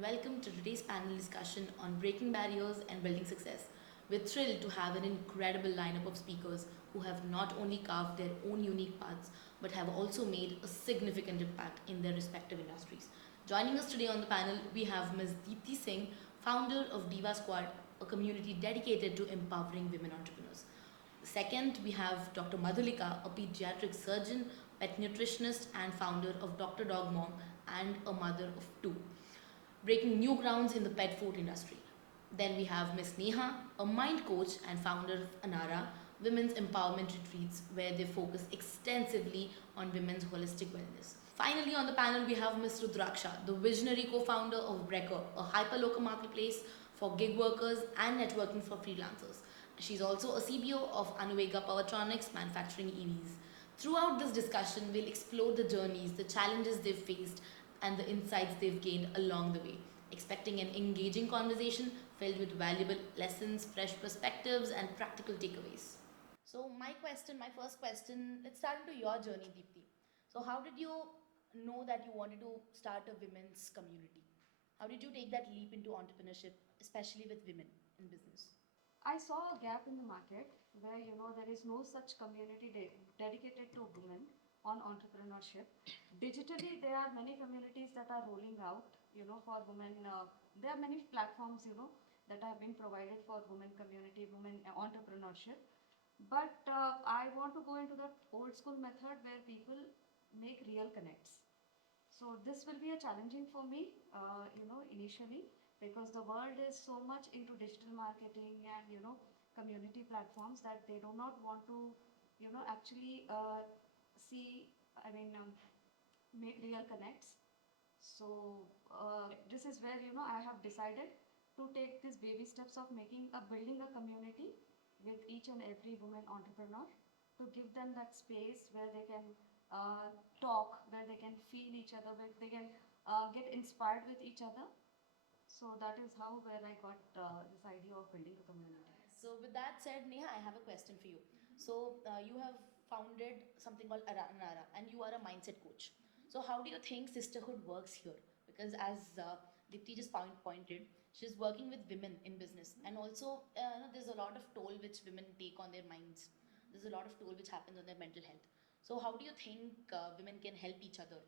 and welcome to today's panel discussion on breaking barriers and building success. We're thrilled to have an incredible lineup of speakers who have not only carved their own unique paths but have also made a significant impact in their respective industries. Joining us today on the panel, we have Ms. Deepti Singh, founder of Diva Squad, a community dedicated to empowering women entrepreneurs. Second, we have Dr. Madhulika, a pediatric surgeon, pet nutritionist, and founder of Dr. Dog Mom and a mother of two, breaking new grounds in the pet food industry. Then we have Miss Neha, a mind coach and founder of Anara, women's empowerment retreats, where they focus extensively on women's holistic wellness. Finally, on the panel, we have Ms. Rudarksha, the visionary co founder of Brecker, a hyperlocal marketplace for gig workers and networking for freelancers. She's also a CBO of Anuvega Powertronics, manufacturing EVs. Throughout this discussion, we'll explore the journeys, the challenges they've faced, and the insights they've gained along the way, expecting an engaging conversation filled with valuable lessons, fresh perspectives, and practical takeaways. So, my first question, let's start into your journey, Deepti. So, how did you know that you wanted to start a women's community? How did you take that leap into entrepreneurship, especially with women in business? I saw a gap in the market where there is no such community dedicated to women on entrepreneurship. Digitally, there are many communities that are rolling out, for women. There are many platforms, that have been provided for women community, women entrepreneurship. But I want to go into the old school method where people make real connects. So this will be a challenging for me, initially, because the world is so much into digital marketing and community platforms that they do not want to, actually see. I mean, make real connects. So this is where I have decided to take these baby steps of building a community with each and every woman entrepreneur to give them that space where they can uh, talk, where they can feel each other, where they can get inspired with each other. So that is how where I got this idea of building a community. So, with that said, Neha, I have a question for you. So, you have founded something called Nara, and you are a mindset coach. So, how do you think sisterhood works here? Because as Deepti just pointed, she's working with women in business, and also there's a lot of toll which women take on their minds. There's a lot of toll which happens on their mental health. So, how do you think women can help each other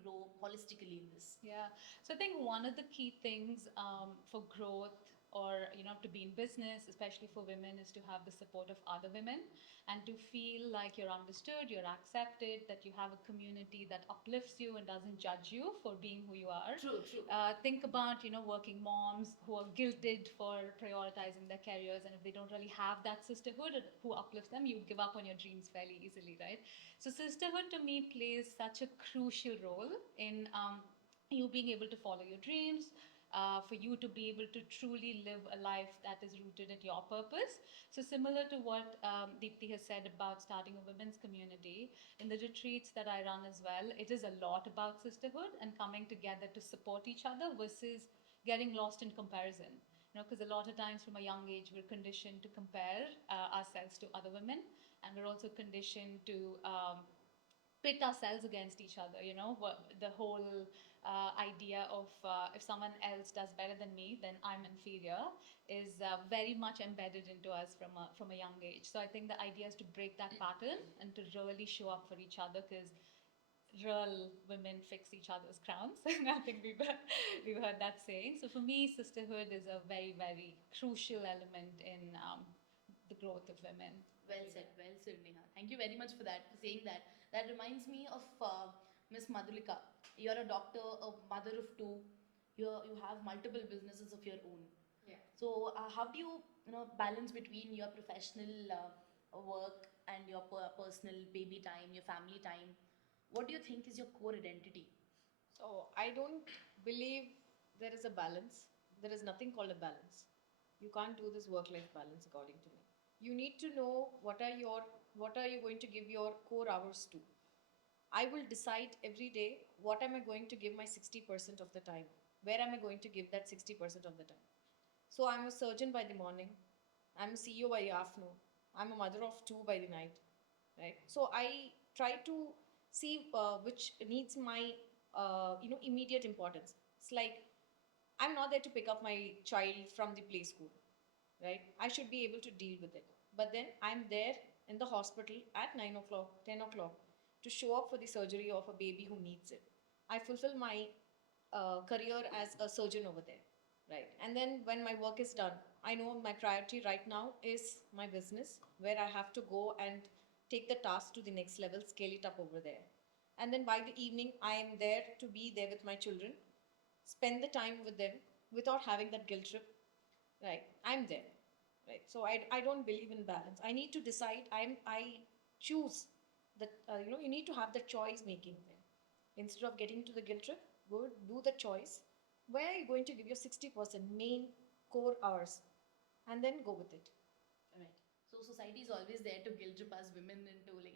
grow holistically in this? Yeah. So I think one of the key things for growth or to be in business, especially for women, is to have the support of other women and to feel like you're understood, you're accepted, that you have a community that uplifts you and doesn't judge you for being who you are. True, true. Think about working moms who are guilted for prioritizing their careers, and if they don't really have that sisterhood who uplifts them, you give up on your dreams fairly easily, right? So sisterhood to me plays such a crucial role in you being able to follow your dreams, for you to be able to truly live a life that is rooted in your purpose. So, similar to what Deepti has said about starting a women's community, in the retreats that I run as well, it is a lot about sisterhood and coming together to support each other versus getting lost in comparison. Because a lot of times from a young age, we're conditioned to compare ourselves to other women, and we're also conditioned to pit ourselves against each other. The whole idea of if someone else does better than me, then I'm inferior, is very much embedded into us from a young age. So I think the idea is to break that pattern and to really show up for each other, because real women fix each other's crowns. And I think we've heard that saying. So for me, sisterhood is a very, very crucial element in the growth of women. Well said, Neha. Thank you very much for that, for saying that. That reminds me of Miss Madhulika. You're a doctor, a mother of two. You have multiple businesses of your own. Yeah. So how do you balance between your professional work and your personal baby time, your family time? What do you think is your core identity? So I don't believe there is a balance. There is nothing called a balance. You can't do this work-life balance according to me. You need to know what are you going to give your core hours to. I will decide every day what am I going to give my 60% of the time. Where am I going to give that 60% of the time? So I'm a surgeon by the morning. I'm a CEO by the afternoon. I'm a mother of two by the night, right? So I try to see which needs my immediate importance. It's like I'm not there to pick up my child from the play school, right? I should be able to deal with it. But then I'm there in the hospital at 9 o'clock, 10 o'clock to show up for the surgery of a baby who needs it. I fulfill my career as a surgeon over there, right? And then when my work is done, I know my priority right now is my business, where I have to go and take the task to the next level, scale it up over there. And then by the evening, I am there to be there with my children, spend the time with them without having that guilt trip, right? I'm there, right? So I don't believe in balance. I need to decide. I choose that. You need to have the choice making thing. Instead of getting to the guilt trip, go do the choice. Where are you going to give your 60% main core hours, and then go with it. Right. So society is always there to guilt trip us women into, like,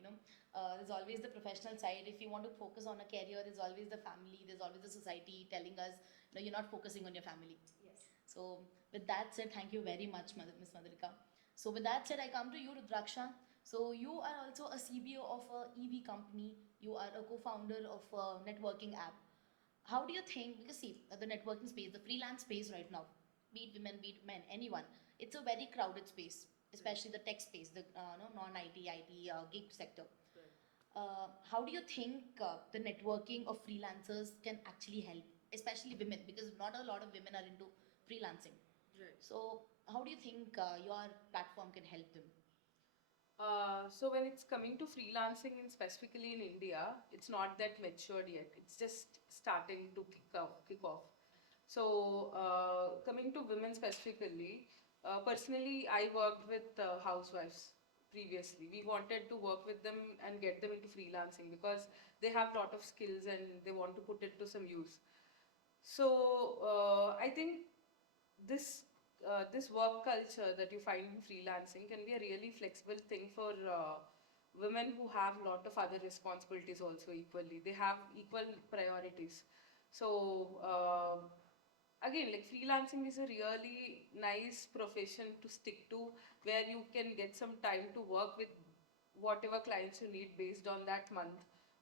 there's always the professional side. If you want to focus on a career, there's always the family, there's always the society telling us, no, you're not focusing on your family. Yes. So with that said, thank you very much, Miss Madhulika. So with that said, I come to you, Rudraksha. So you are also a CBO of a EV company. You are a co-founder of a networking app. How do you think, because see, the networking space, the freelance space right now, be it women, be it men, anyone, it's a very crowded space, especially the tech space, the no, non-IT, IT, gig sector. How do you think the networking of freelancers can actually help, especially women, because not a lot of women are into freelancing. Right. So how do you think your platform can help them? So when it's coming to freelancing, and specifically in India, it's not that matured yet. It's just starting to kick off. So coming to women specifically, personally, I worked with housewives previously. We wanted to work with them and get them into freelancing because they have a lot of skills and they want to put it to some use. So I think this work culture that you find in freelancing can be a really flexible thing for women who have a lot of other responsibilities also equally. They have equal priorities. So again, like freelancing is a really nice profession to stick to, where you can get some time to work with whatever clients you need based on that month,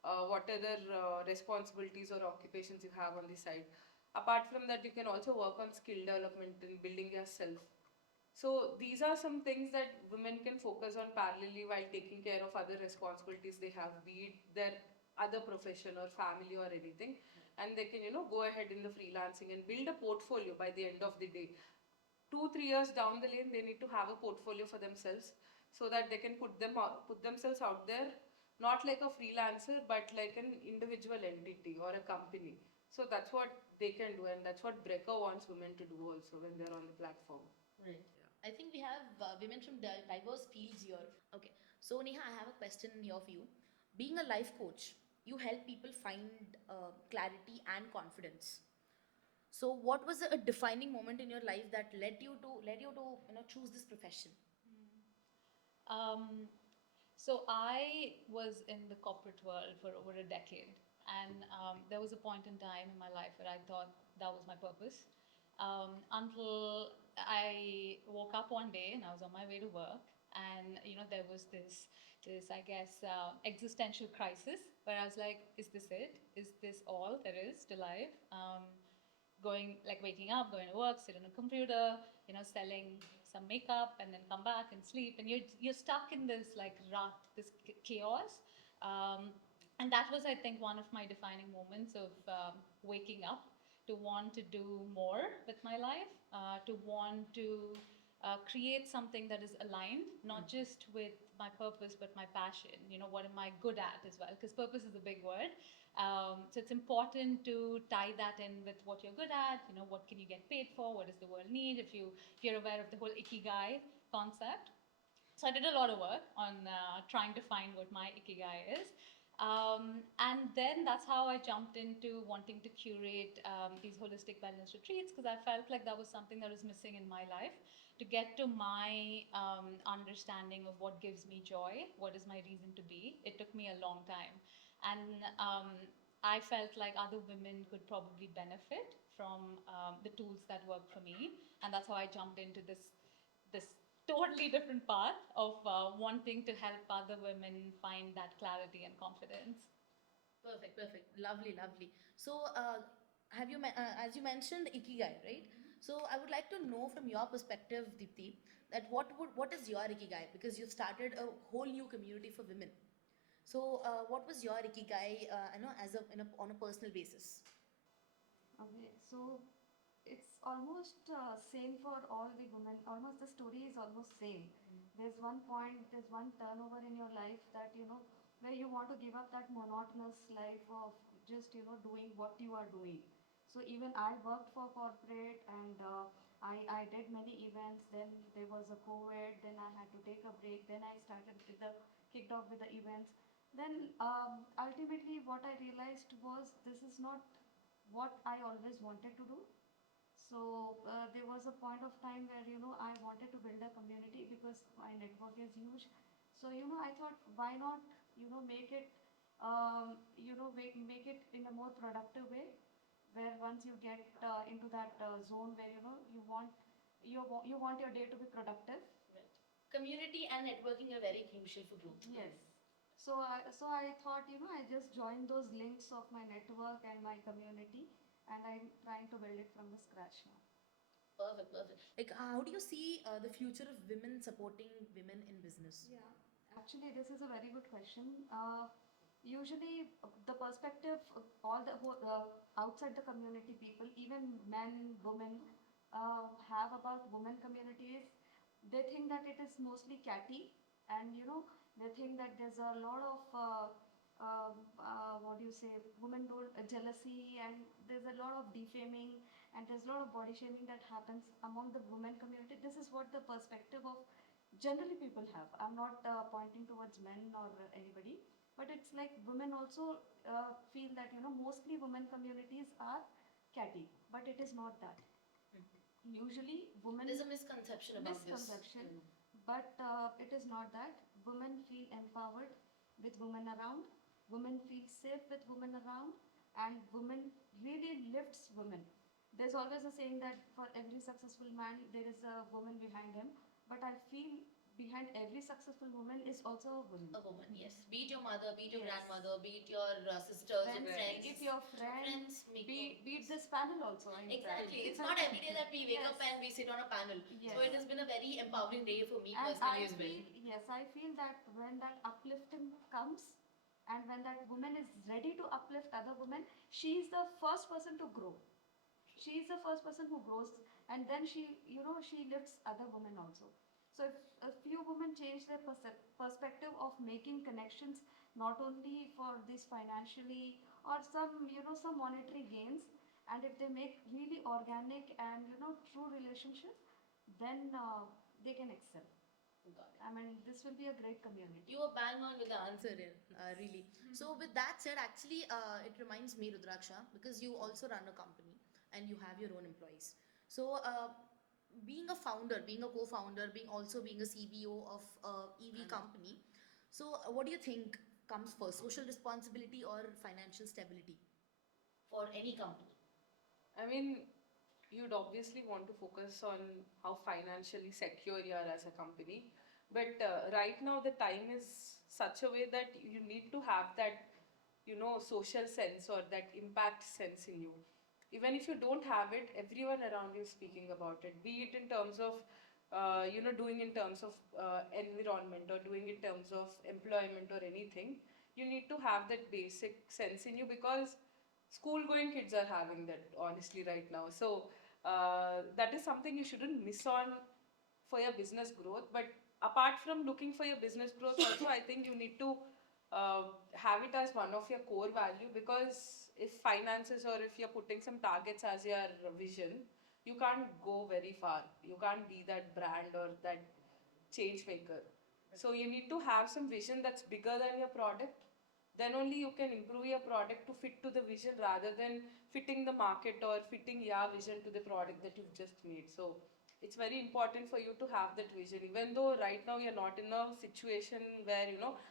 what other responsibilities or occupations you have on the side. Apart from that, you can also work on skill development and building yourself. So these are some things that women can focus on parallelly while taking care of other responsibilities they have, be it their other profession or family or anything. And they can, go ahead in the freelancing and build a portfolio by the end of the day. 2 3 years down the lane, they need to have a portfolio for themselves so that they can put themselves out there, not like a freelancer, but like an individual entity or a company. So that's what they can do, and that's what Brecker wants women to do also when they're on the platform. Right. I think we have women from diverse fields here. Okay. So Neha, I have a question here for you. Being a life coach, you help people find clarity and confidence. So what was a defining moment in your life that led you to choose this profession? Um, so I was in the corporate world for over a decade, and there was a point in time in my life where I thought that was my purpose. Until I woke up one day and I was on my way to work, and there was this I guess existential crisis where I was like, is this it? Is this all there is to life? Going, like, waking up, going to work, sit on a computer, selling some makeup, and then come back and sleep, and you're stuck in this like rut, this chaos. Um, and that was, I think, one of my defining moments of waking up to want to do more with my life, to want to create something that is aligned, not just with my purpose, but my passion. What am I good at as well? Because purpose is a big word. So it's important to tie that in with what you're good at. What can you get paid for? What does the world need? If you're aware of the whole ikigai concept. So I did a lot of work on trying to find what my ikigai is. And then that's how I jumped into wanting to curate these holistic wellness retreats, because I felt like that was something that was missing in my life. To get to my understanding of what gives me joy, what is my reason to be, it took me a long time. And I felt like other women could probably benefit from the tools that work for me. And that's how I jumped into this totally different path of wanting to help other women find that clarity and confidence. Perfect, perfect. Lovely, lovely. So, As you mentioned, ikigai, right? So I would like to know from your perspective, Deepti, that what is your ikigai, because you've started a whole new community for women. So what was your ikigai, as on a personal basis? Okay, so it's almost same for all the women. Almost the story is almost same. There's one point, there's one turnover in your life that where you want to give up that monotonous life of just doing what you are doing. So even I worked for corporate, and I did many events. Then there was a COVID. Then I had to take a break. Then I started with the kicked off with the events. Then ultimately, what I realized was this is not what I always wanted to do. So there was a point of time where I wanted to build a community because my network is huge. So I thought, why not make it make it in a more productive way, where once you get into that zone where you want your day to be productive. Right. Community and networking are very crucial for growth. Yes. So I thought, I just joined those links of my network and my community, and I'm trying to build it from the scratch now. Perfect, perfect. Like, how do you see the future of women supporting women in business? Yeah, actually, this is a very good question. Usually, the perspective, all the outside the community people, even men, women, have about women communities. They think that it is mostly catty, and they think that there's a lot of what do you say, women don't jealousy, and there's a lot of defaming, and there's a lot of body shaming that happens among the women community. This is what the perspective of generally people have. I'm not pointing towards men or anybody, but it's like women also feel that mostly women communities are catty, but it is not that. Usually women, There's a misconception about misconception, this. but it is not that. Women feel empowered with women around, women feel safe with women around, and women really lifts women. There's always a saying that for every successful man there is a woman behind him, but I feel behind every successful woman is also a woman. A woman, yes. Be it your mother, be it your Yes. grandmother, be it your sisters, your Friends, friends. make it your friend. Friends make Be it this panel also. In fact. Exactly. It's not every day that we wake up Yes. and we sit on a panel. Yes. So it has been a very empowering day for me And personally I as well. feel, yes, I feel that when that uplifting comes, and when that woman is ready to uplift other women, she is the first person to grow. She is the first person who grows, and then she lifts other women also. So if a few women change their perspective of making connections, not only for this financially or some monetary gains, and if they make really organic and true relationship, then they can excel. Got it. I mean, this will be a great community. You were bang on with the answer, really. So, with that said, actually, it reminds me, Rudraksha, because you also run a company and you have your own employees. So, being a founder, being a co-founder, being a CBO of a EV company. So, what do you think comes first, social responsibility or financial stability for any company? I mean, you'd obviously want to focus on how financially secure you are as a company. But right now, the time is such a way that you need to have that, social sense or that impact sense in you. Even if you don't have it, everyone around you is speaking about it. Be it in terms of, doing in terms of environment or doing in terms of employment or anything. You need to have that basic sense in you because school going kids are having that honestly right now. So that is something you shouldn't miss on for your business growth. But apart from looking for your business growth also, I think you need to have it as one of your core value, because if finances or if you're putting some targets as your vision, you can't go very far. You can't be that brand or that change maker. So you need to have some vision that's bigger than your product. Then only you can improve your product to fit to the vision rather than fitting the market or fitting your vision to the product that you've just made. So it's very important for you to have that vision. Even though right now you're not in a situation where,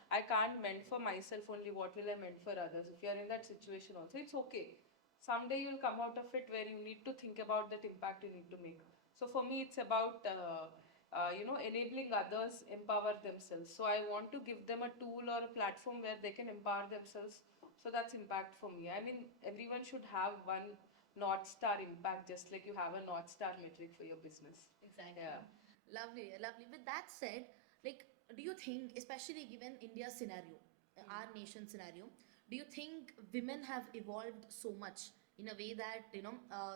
I can't mend for myself only, what will I mend for others? If you're in that situation also, it's okay. Someday you'll come out of it where you need to think about that impact you need to make. So for me, it's about enabling others empower themselves. So I want to give them a tool or a platform where they can empower themselves. So that's impact for me. I mean, everyone should have one North Star impact, just like you have a North Star metric for your business. Exactly. Yeah. Lovely, lovely. With that said, like, do you think, especially given India's scenario, our nation scenario, do you think women have evolved so much in a way that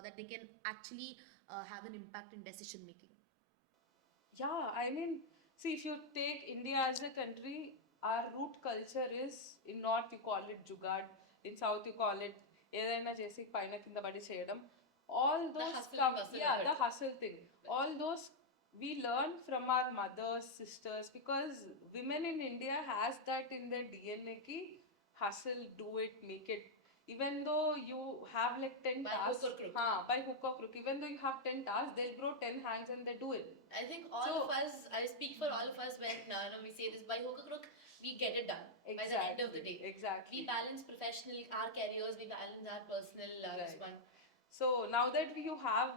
that they can actually have an impact in decision making? Yeah, I mean, see, if you take India as a country, our root culture is in North you call it jugad, in South you call it ఏదైనా చేసి పైన కింద పడి చేయడం. All those hustle and bustle yeah, of it. the hustle thing. All those we learn from our mothers, sisters, because women in India has that in their DNA ki hustle, do it, make it. Even though you have like 10 By tasks, hook or crook. by hook or crook, even though you have 10 tasks, they'll grow 10 hands and they do it. I think all of us, I speak for all of us when we say this, by hook or crook, we get it done by the end of the day. Exactly. We balance professional, our careers, we balance our personal this Right. one. So now that you have,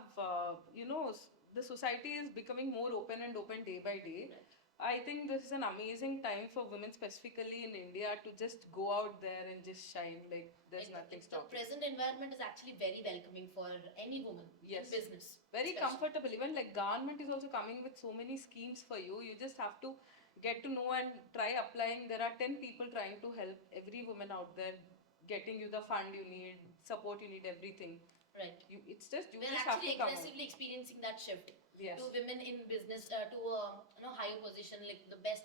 the society is becoming more open and open day by day. I think this is an amazing time for women, specifically in India, to just go out there and just shine. Like there's nothing The stopping. present environment is actually very welcoming for any woman Yes. in business. Very especially. comfortable. Even like government is also coming with so many schemes for you. You just have to get to know and try applying. There are 10 people trying to help every woman out there, getting you the fund you need, support you need, everything. Right. It's just you We're just have actually to come out. aggressively experiencing that shift Yes. to women in business to higher position, like the best,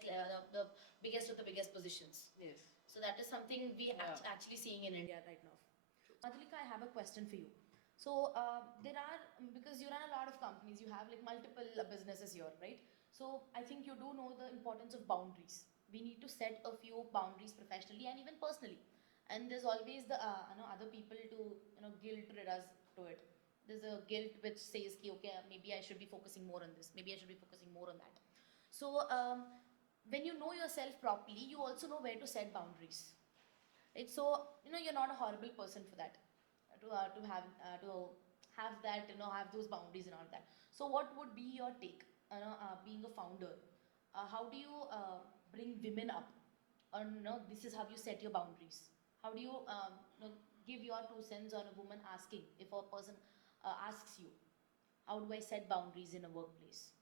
the biggest of the biggest positions. Yes. So that is something we Yeah. actually seeing in India right now. Madhulika, I have a question for you. So there are, because you run a lot of companies, you have like multiple businesses here, right? So I think you do know the importance of boundaries. We need to set a few boundaries professionally and even personally. And there's always the other people to guilt rid us to it. There's a guilt which says ki, okay, maybe I should be focusing more on this, maybe I should be focusing more on that. So when you know yourself properly, you also know where to set boundaries, right? So you're not a horrible person for that, to have that, have those boundaries and all that. So what would be your take, being a founder, how do you bring women up, or this is how you set your boundaries? How do you give your 2 cents on a woman asking, if a person asks you, how do I set boundaries in a workplace?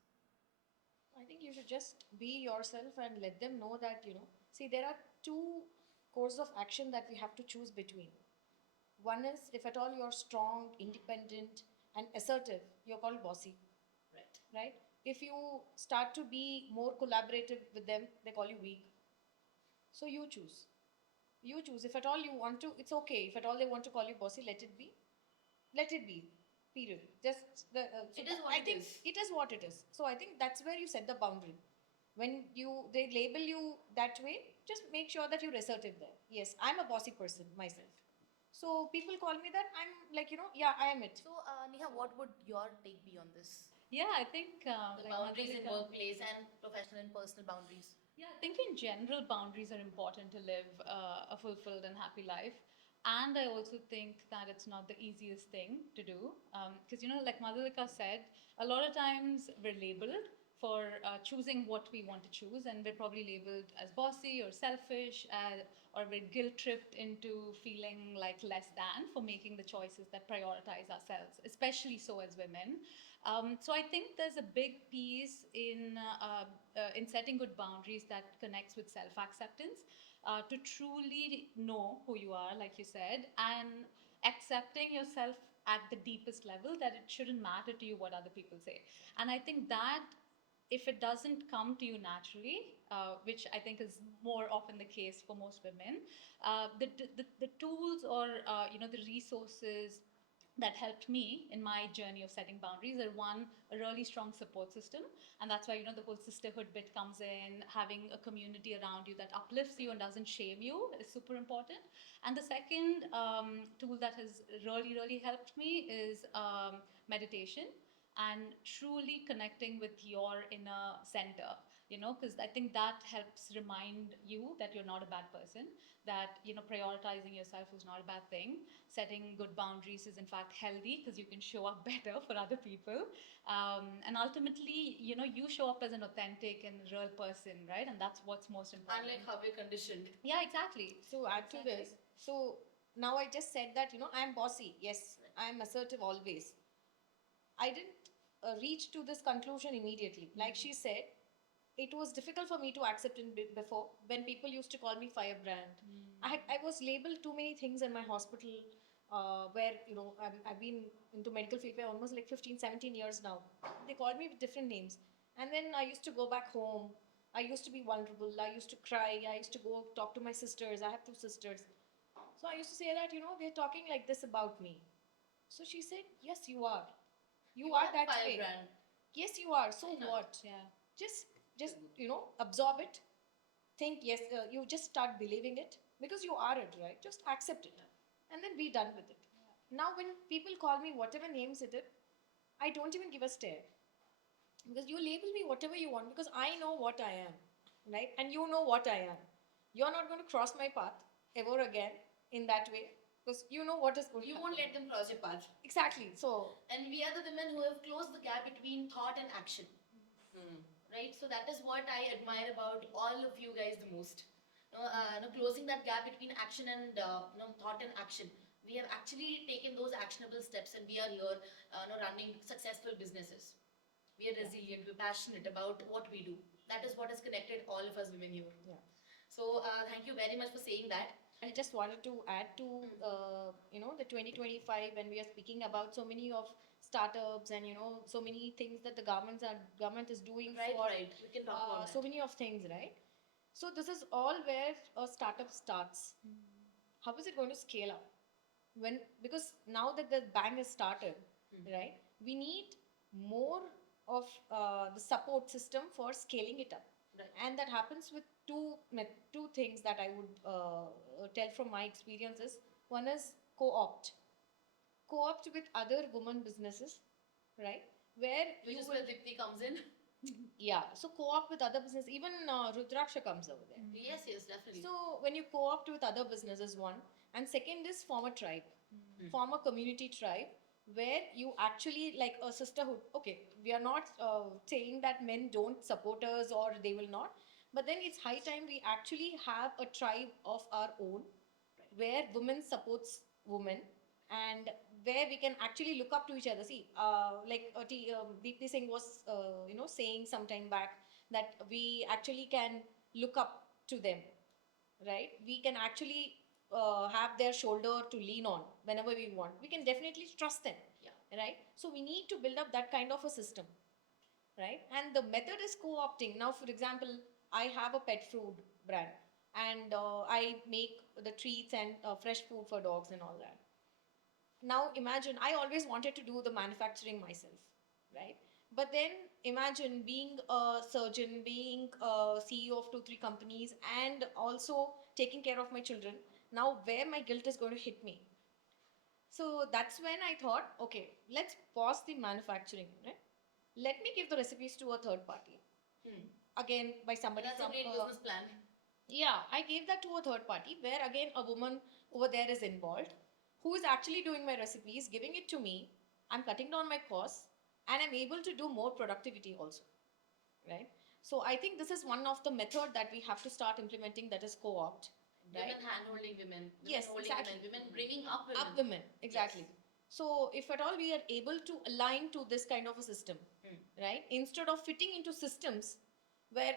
I think you should just be yourself and let them know that, see, there are two courses of action that we have to choose between. One is, if at all you're strong, independent, and assertive, you're called bossy, Right. right? If you start to be more collaborative with them, they call you weak. So you choose. You choose. If at all you want to, it's okay. If at all they want to call you bossy, let it be. Let it be. Period. Just the. It is what I it think is. it is what it is. So I think that's where you set the boundary. When they label you that way, just make sure that you're assertive there. Yes, I'm a bossy person myself. So people call me that. I'm like, yeah, I am it. So Neha, what would your take be on this? Yeah, I think The like boundaries in Madhulika- workplace and professional and personal boundaries. Yeah, I think in general, boundaries are important to live a fulfilled and happy life. And I also think that it's not the easiest thing to do. Because, like Madhulika said, a lot of times we're labeled for choosing what we want to choose, and we're probably labeled as bossy or selfish, or we're guilt tripped into feeling like less than for making the choices that prioritize ourselves, especially so as women. So I think there's a big piece in setting good boundaries that connects with self-acceptance, to truly know who you are, like you said, and accepting yourself at the deepest level, that it shouldn't matter to you what other people say. And I think that if it doesn't come to you naturally, which I think is more often the case for most women, the tools or the resources that helped me in my journey of setting boundaries are, one, a really strong support system, and that's why the whole sisterhood bit comes in. Having a community around you that uplifts you and doesn't shame you is super important. And the second tool that has really helped me is meditation, and truly connecting with your inner center, because I think that helps remind you that you're not a bad person, that prioritizing yourself is not a bad thing. Setting good boundaries is in fact healthy, because you can show up better for other people, and ultimately you show up as an authentic and real person, right? And that's what's most important. Unlike how we're conditioned. Yeah, exactly. So add to Exactly. this. So now I just said that, I'm bossy. Yes, I'm assertive always. I didn't reach to this conclusion immediately. Like she said, it was difficult for me to accept before when people used to call me firebrand. I was labeled too many things in my hospital where, I've been into medical field for almost like 15, 17 years now. They called me with different names. And then I used to go back home. I used to be vulnerable. I used to cry. I used to go talk to my sisters. I have two sisters. So I used to say that, they're talking like this about me. So she said, yes, you are. You are that way. firebrand. Yes, you are. So Why not? what? Yeah. Just absorb it. Think, yes, you just start believing it because you are it, right? Just accept it and then be done with it. Now, when people call me whatever names it is, I don't even give a stare because you label me whatever you want because I know what I am, right? And you know what I am. You're not going to cross my path ever again in that way because you know what is going to You happen. won't let them cross your path. Exactly. So, And we are the women who have closed the gap between thought and action. Right? So that is what I admire about all of you guys the most. Closing that gap between action and thought and action. We have actually taken those actionable steps, and we are here, running successful businesses. We are resilient. We're passionate about what we do. That is what has connected all of us women here. yeah. So thank you very much for saying that. I just wanted to add to the 2025 when we are speaking about so many of startups and so many things that the government is doing Right, for right. We can talk about so that. many of things, right? So this is all where a startup starts. How is it going to scale up? Because now that the bank has started, right? We need more of the support system for scaling it up. Right. And that happens with two things that I would tell from my experiences. One is co-opt with other women businesses, right? Where Which you is will, where Deepti comes in. yeah. So co-opt with other business. Even Rudraksha comes over there. Yes, yes, definitely. So when you co-opt with other businesses, one, and second is form a tribe, form a community tribe where you actually like a sisterhood. Okay, we are not saying that men don't support us or they will not, but then it's high time we actually have a tribe of our own where women supports women and where we can actually look up to each other. See, Deepti Singh was, saying some time back that we actually can look up to them, right? We can actually have their shoulder to lean on whenever we want. We can definitely trust them, Yeah. right? So we need to build up that kind of a system, right? And the method is co-opting. Now, for example, I have a pet food brand and I make the treats and fresh food for dogs and all that. Now imagine, I always wanted to do the manufacturing myself, right? But then imagine being a surgeon, being a CEO of 2 3 companies and also taking care of my children. Now where my guilt is going to hit me. So that's when I thought, okay, let's pause the manufacturing, right? Let me give the recipes to a third party, again by somebody That's a from great business plan. yeah, I gave that to a third party where again a woman over there is involved who is actually doing my recipes, giving it to me. I'm cutting down my costs and I'm able to do more productivity also, right? So I think this is one of the method that we have to start implementing, that is co-opt, right? Women hand-holding women. Women Yes, holding exactly. women. Women bringing up women. Up women, exactly. Yes. So if at all we are able to align to this kind of a system, right? Instead of fitting into systems where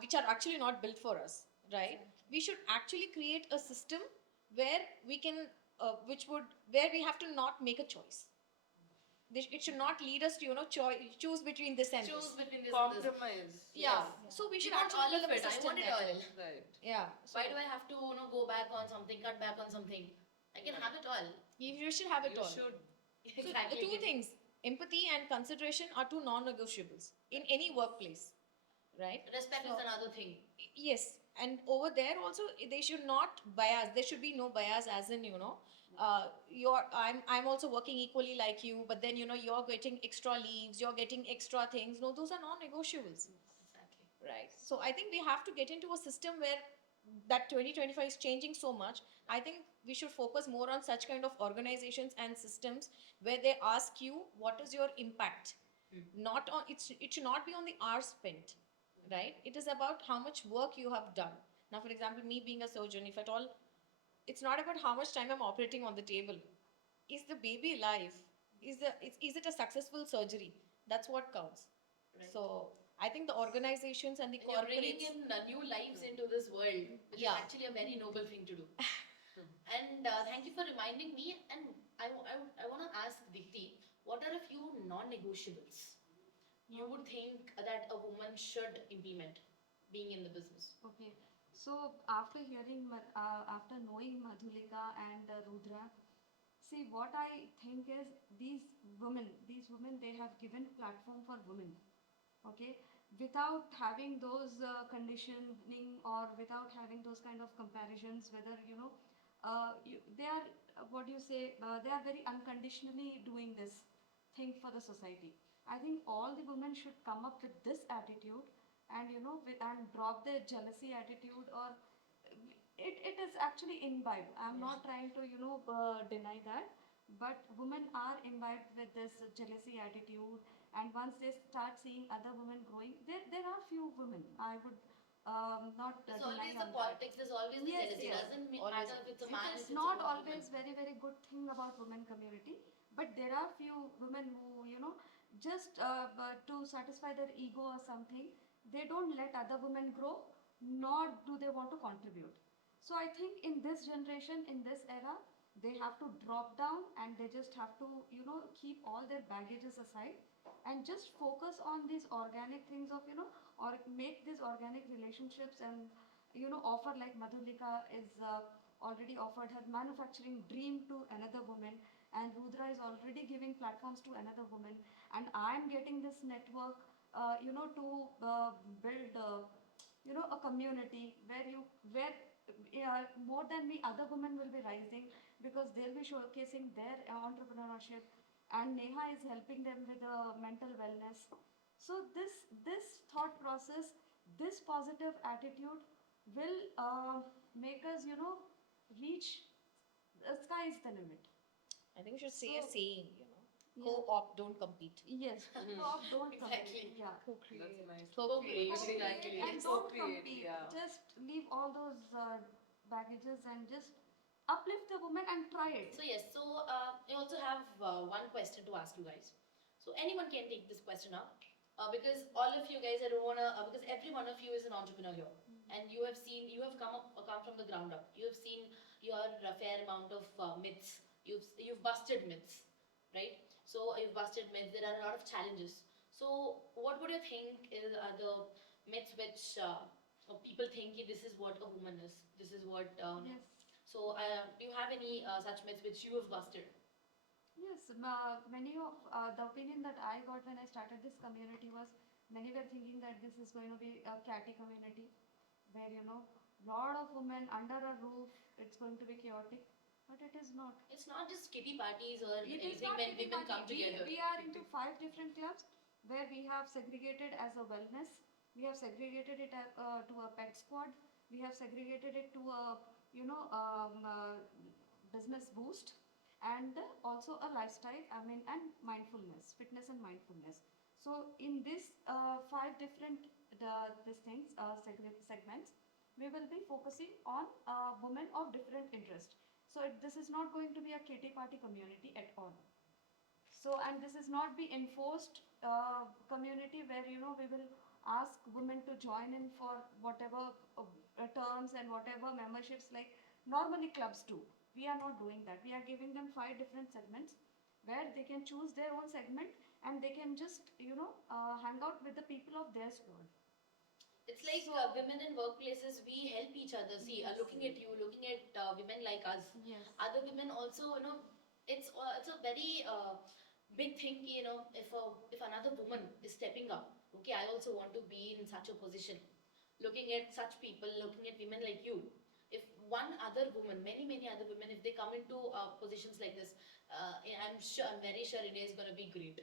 which are actually not built for us, right? We should actually create a system where we can, where we have to not make a choice. It should not lead us to choose between this and Choose this. between this and this. Compromise. Yeah. Yes. So we We should want actually all of build up a it. I system want it there. all. Right. Yeah. So Why do I have to go back on something, cut back on something? I can have it all. you should have it You all. should. So the two things, empathy and consideration, are two non-negotiables in any workplace, right? Respect So- is another thing. Yes, and over there also they should not bias. There should be no bias, as in I'm also working equally like you, but then you're getting extra leaves, you're getting extra things. No, those are non-negotiables, Exactly. right? So I think we have to get into a system where that 2025 is changing so much. I think we should focus more on such kind of organizations and systems where they ask you what is your impact. Not on it should not be on the hours spent, right? It is about how much work you have done. Now, for example, me being a surgeon, if at all it's not about how much time I'm operating on the table. Is the baby alive? Is it a successful surgery? That's what counts. Right. So I think the organizations and the And you're bringing corporates. in new lives into this world, which Yeah. is actually a very noble thing to do. And thank you for reminding me. And I want to ask Deepti, what are a few non-negotiables you would think that a woman should implement being in the business? Okay. So after hearing, after knowing Madhulika and Rudra, see what I think is these women, they have given platform for women. Okay, without having those conditioning or without having those kind of comparisons, whether they are what do you say? They are very unconditionally doing this thing for the society. I think all the women should come up with this attitude, and and drop their jealousy attitude, or it is actually imbibed. I'm not trying to deny that, but women are imbibed with this jealousy attitude, and once they start seeing other women growing, there are few women, I would not There's deny always the on that. politics, there's always the Yes, jealousy. yes. Doesn't Always. matter if it's a It man, is if it's not a always woman. very good thing about women community, but there are few women who just to satisfy their ego or something, they don't let other women grow, nor do they want to contribute. So I think in this generation, in this era, they have to drop down, and they just have to keep all their baggages aside, and just focus on these organic things of or make these organic relationships, and offer, like Madhulika is already offered her manufacturing dream to another woman, and Rudra is already giving platforms to another woman, and I'm getting this network to build a community where more than me, other women will be rising, because they'll be showcasing their entrepreneurship, and Neha is helping them with mental wellness. So this thought process, this positive attitude will make us reach the sky is the limit. I think we should say a So, saying, yeah. co-op, don't compete. Yes, co-op, don't Exactly. compete. Yeah. That's nice. Co-create. Exactly. And don't Co-create, compete. yeah. Just leave all those baggages and just uplift the woman and try it. So yes, so I also have one question to ask you guys. So anyone can take this question up, because all of you guys, I don't wanna, because every one of you is an entrepreneur here, and you have seen, you have come from the ground up. You have seen your fair amount of myths. You've busted myths, right? So you've busted myths. There are a lot of challenges. So what would you think is the myths which people think this is what a woman is? This is what Yes. so, do you have any such myths which you have busted? Yes, many of the opinion that I got when I started this community was, many were thinking that this is going to be a catty community, where lot of women under a roof, it's going to be chaotic, but it is not. It's not just kitty parties or It is anything not when kitty women party. come together. We are into 5 different clubs, where we have segregated as a wellness. We have segregated it to a pet squad. We have segregated it to a business boost, and also a lifestyle. I mean, and mindfulness, fitness and mindfulness. So in this 5 different these things segments, we will be focusing on women of different interest. So this is not going to be a kitty party community at all. So, and this is not be enforced community, where we will ask women to join in for whatever terms and whatever memberships, like normally clubs do. We are not doing that. We are giving them 5 different segments, where they can choose their own segment, and they can just hang out with the people of their squad. It's like So- women in workplaces, we help each other. See, Yes. looking at you, looking at women like us, Yes. other women also, it's a very big thing. If another woman is stepping up, okay, I also want to be in such a position. Looking at such people, looking at women like you, if one other woman, many other women, if they come into positions like this, I'm very sure India is going to be great.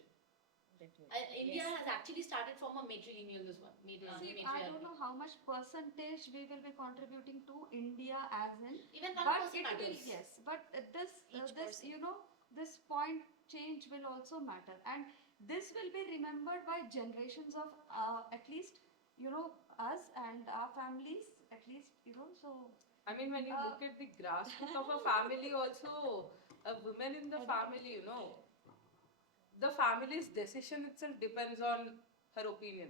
India Yes. has actually started from a matrilineal this one. See, I don't know how much percentage we will be contributing to India as in, Even but 1% it will, matters. yes, but Each this person. this point change will also matter, and this will be remembered by generations of at least us and our families, at least so I mean, when you Uh, look at the grassroots of a family, also a woman in the family, the family's decision itself depends on her opinion.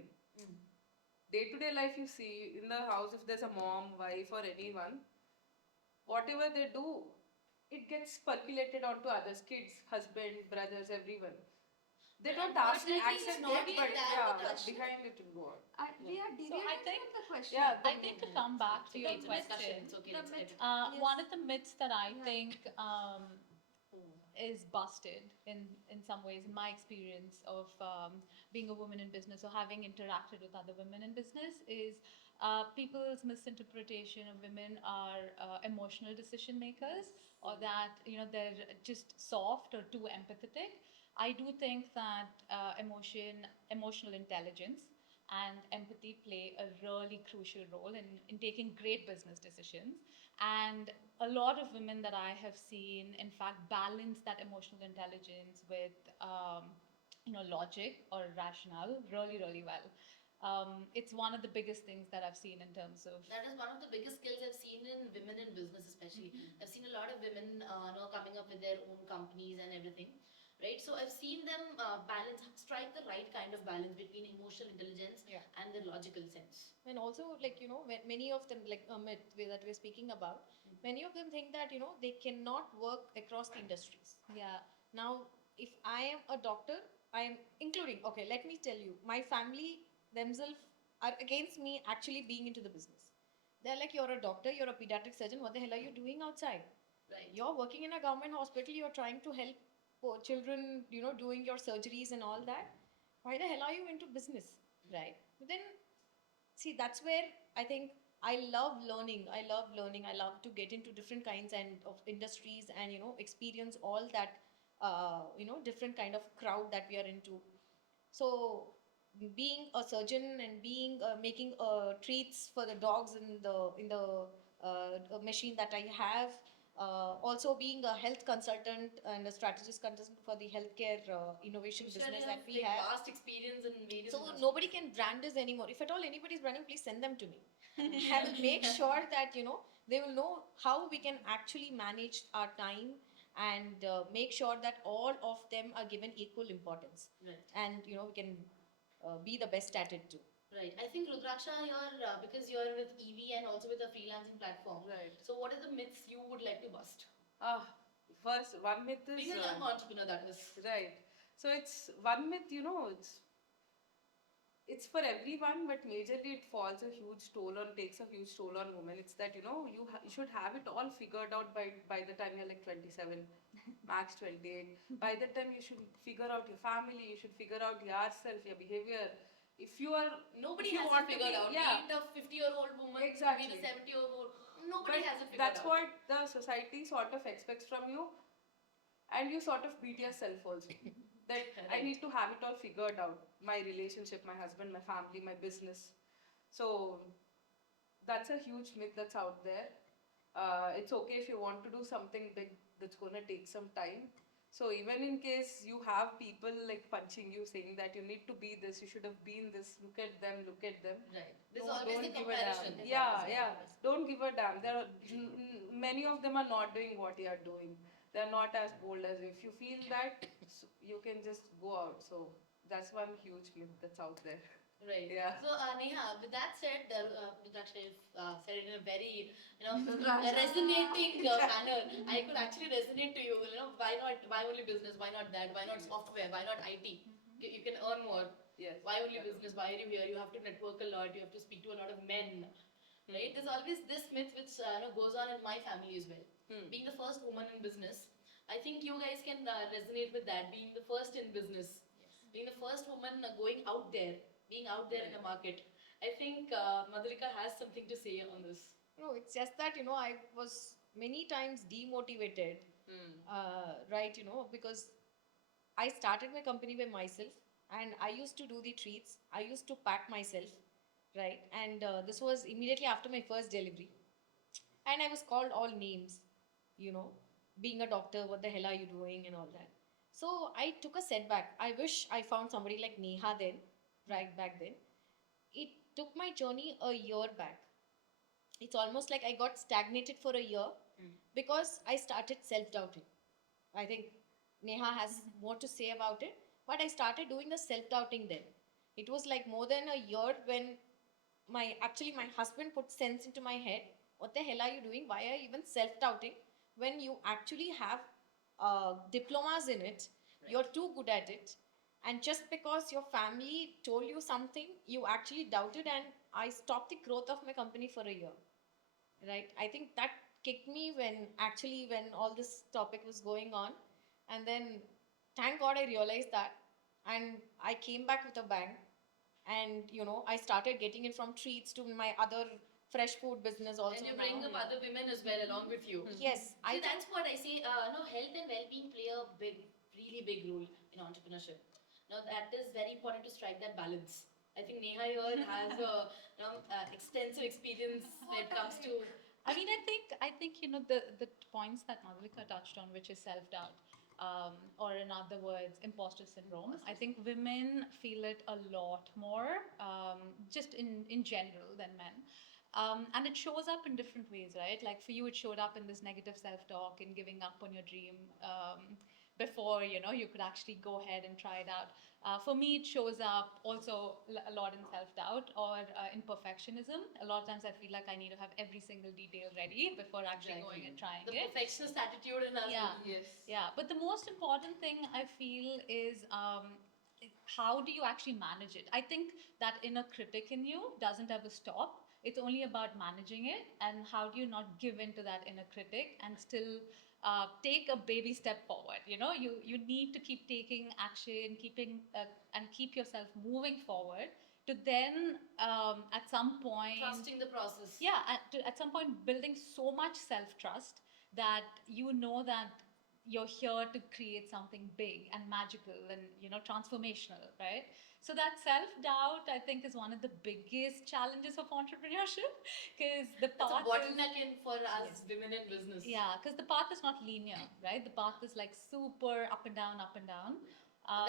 Day to day life, you see in the house, if there's a mom, wife, or anyone, whatever they do, it gets percolated onto others, kids, husband, brothers, everyone. They But don't ask, unfortunately, it's accept not it, even but that, yeah, Rudarksha. behind it will go on. we are deviating think- from the question. Yeah, I think to come back to Okay, your it's a discussion. question, It's okay. The Let's myth- let it. one Yes. of the myths that I Yeah. think is busted in some ways, in my experience of being a woman in business or having interacted with other women in business, is people's misinterpretation of women are emotional decision makers, or that they're just soft or too empathetic. I do think that emotional intelligence and empathy play a really crucial role in taking great business decisions. And a lot of women that I have seen, in fact, balance that emotional intelligence with, logic or rationale really, really well. It's one of the biggest things that I've seen in terms of. That is one of the biggest skills I've seen in women in business, especially. I've seen a lot of women, coming up with their own companies and everything, right? So I've seen them strike the right kind of balance between emotional intelligence Yeah. and their logical sense. And also, like, many of them, like a myth that we're speaking about, many of them think that, they cannot work across the industries. Yeah. Now, if I am a doctor, I am including, okay, let me tell you, my family themselves are against me actually being into the business. They're like, you're a doctor, you're a pediatric surgeon, what the hell are you doing outside? Right. You're working in a government hospital, you're trying to help poor children, doing your surgeries and all that. Why the hell are you into business? Right? But then, see, that's where I think I love learning. I love learning. I love to get into different kinds and of industries and experience all that different kind of crowd that we are into. So being a surgeon and being making treats for the dogs in the machine that I have. Also being a health consultant and a strategist consultant for the healthcare innovation I'm sure business you that have we like have. vast experience in various So industries. nobody can brand us anymore. If at all anybody's branding, please send them to me. I will make sure that they will know how we can actually manage our time and make sure that all of them are given equal importance. Right. And we can be the best at it too. Right. I think Rudraksha, because you're with EV and also with a freelancing platform. Right. So what are the myths you would like to bust? First, one myth is. Being a young entrepreneur, that is. Right. So it's one myth, it's for everyone, but majorly it falls a huge toll on, takes a huge toll on women. It's that, you should have it all figured out by the time you're like 27, max 28. By that time, you should figure out your family, you should figure out yourself, your behavior. If you are. Nobody if you has want it to figured be- out. Yeah. Be it a 50-year-old woman, Exactly. be it a 70-year-old. Nobody But has it figured that's out. what the society sort of expects from you, and you sort of beat yourself also. That I Correct. need to have it all figured out. My relationship, my husband, my family, my business. So that's a huge myth that's out there. It's okay if you want to do something big that's gonna take some time. So even in case you have people like punching you, saying that you need to be this, you should have been this, look at them, look at them. Right. There's No, always don't the give a damn. comparison. There's Yeah, always the yeah. comparison. Don't give a damn. There are many of them are not doing what you are doing. They're not as bold as you. If you feel that, you can just go out. So that's one huge myth that's out there. Right. Yeah. So, Neha, with that said, Rudraksha said it in a very, Rudraksha. resonating manner. I could actually resonate to you. Why not? Why only business? Why not that? Why not software? Why not IT? You can earn more. Yes. Why only business? Why are you here? You have to network a lot. You have to speak to a lot of men. Right? There's always this myth which goes on in my family as well. Being the first woman in business, I think you guys can resonate with that. Being the first in business, being the first woman going out there, being out there in the market. I think Madhulika has something to say on this. No, it's just that I was many times demotivated, right? Because I started my company by myself, and I used to do the treats. I used to pack myself, right? And this was immediately after my first delivery, and I was called all names, you know, being a doctor, what the hell are you doing, and all that. So I took a setback. I wish I found somebody like Neha then, right back then. It took my journey a year back. It's almost like I got stagnated for a year because I started self doubting. I think Neha has more to say about it, but I started doing the self doubting then. It was like more than a year when my husband put sense into my head. What the hell are you doing? Why are you even self doubting when you actually have diplomas in it? You're too good at it, and just because your family told you something, you actually doubted, and I stopped the growth of my company for a year. Right? I think that kicked me when all this topic was going on, and then thank God I realized that, and I came back with a bang, and I started getting it from treats to my other fresh food business also. And you bring now. up other women as well along with you. Yes, I See, think that's what I say. No, health and well-being play a really big role in entrepreneurship. Now, that is very important to strike that balance. I think Neha here has a extensive experience when it comes to. I mean, I think the points that Madhulika touched on, which is self doubt, or in other words, imposter syndrome. I think women feel it a lot more, just in general than men. And it shows up in different ways, right? Like for you, it showed up in this negative self talk and giving up on your dream, before you could actually go ahead and try it out. For me, it shows up also a lot in self doubt or in perfectionism. A lot of times I feel like I need to have every single detail ready before actually going and trying The it. perfectionist attitude in us. Yeah. Yes. Yeah, but the most important thing I feel is, how do you actually manage it? I think that inner critic in you doesn't ever stop. It's only about managing it, and how do you not give in to that inner critic and still take a baby step forward. You need to keep taking action, keeping and keep yourself moving forward to then, at some point, Trusting the process. yeah, at some point building so much self trust that you know that you're here to create something big and magical and transformational, right? So that self doubt, I think, is one of the biggest challenges of entrepreneurship, because the That's a path bottleneck in for us Yes. women in business. yeah, because the path is not linear, right? The path is like super up and down, up and down.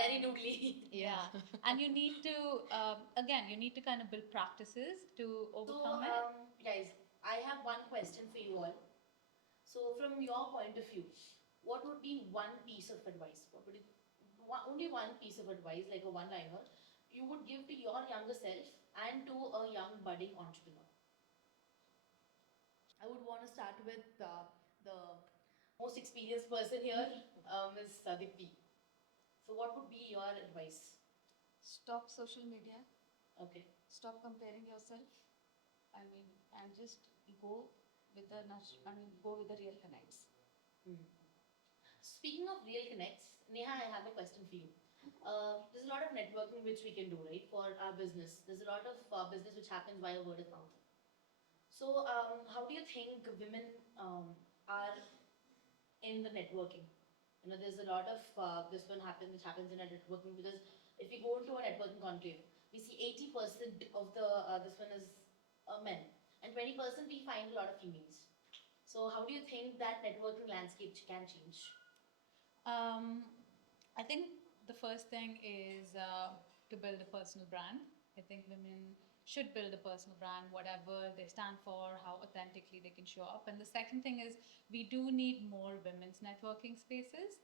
Very noodly. Yeah, and you need to, again, you need to kind of build practices to So, overcome it. guys, I have one question for you all. So, from your point of view, what would be one piece of advice? What would it, only one piece of advice, like a one-liner, you would give to your younger self and to a young budding entrepreneur? I would want to start with the most experienced person here, Ms. Deepti. So, what would be your advice? Stop social media, Okay. stop comparing yourself. I mean, and just go with the go with the real connects. Hmm. Speaking of real connects, Neha, I have a question for you. There's a lot of networking which we can do, right, for our business. There's a lot of business which happens via word of mouth. So, how do you think women are in the networking? There's a lot of this one happens, which happens in a networking, because if we go into a networking conclave, we see 80% of the this one is men, and 20% we find a lot of females. So, how do you think that networking landscape can change? Um, I think the first thing is to build a personal brand. I think women should build a personal brand, whatever they stand for, how authentically they can show up. And the second thing is we do need more women's networking spaces,